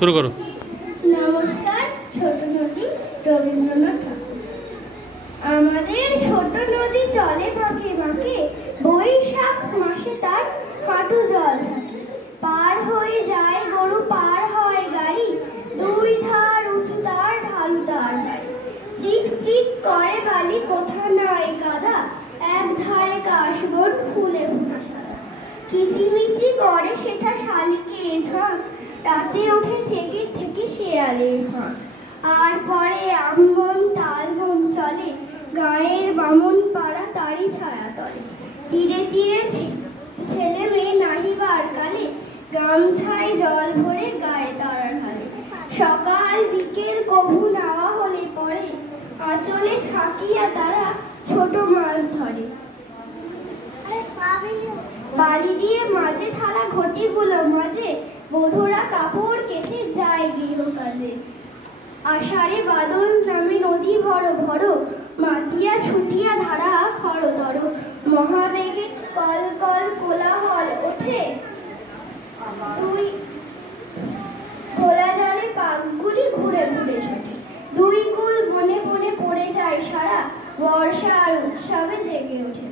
শুরু করো। নমস্কার। ছোট নদী, রবীন্দ্রনাথ ঠাকুর। আমাদের ছোট নদী চলে বাঁকে বাঁকে, বৈশাখ মাসে তার হাঁটু জল থাকে। পার হয়ে যায় গরু, পার হয় গাড়ি, দুই ধার উঁচু তার, ঢালু তার বাড়ি। চিক চিক করে বালি, কোথা নাই কাদা, এক ধারে কাশবন ফুলে ভুনা সাদা। কিচিমিচি করে সেটা শালিকে ঝাঁক, রাতে ওঠে থেকে থেকে শেয়ালের হাঁক। আর পরে আমবন তালবন চলে, গায়ের বামন পাড়া তারই ছায়া তলে। তীরে তীরে ছেলে মেয়ে নাহিবার কালে, গামছায় জল ভরে গায়ে তারা ঢালে। সকাল বিকেল কভু নাওয়া হলে পরে, আঁচলে ছাকিয়া তারা ছোট মাছ ধরে। বালি দিয়ে মাঝে থালা ঘটিগুলো মাঝে, বধূরা কাপড় কেচে যায় গৃহ কাজে। আষাঢ়ে বাদল নামে নদী ভর ভর, মাতিয়া ছুটিয়া ধারা খরতর। মহাবেগে কল কল কোলাহল ওঠে, দুই খোলা জলে পাকগুলি ঘুরে ঘুরে ছোটে। দুই কুল বনে বনে পড়ে যায় সারা, বর্ষার উৎসবে জেগে ওঠে।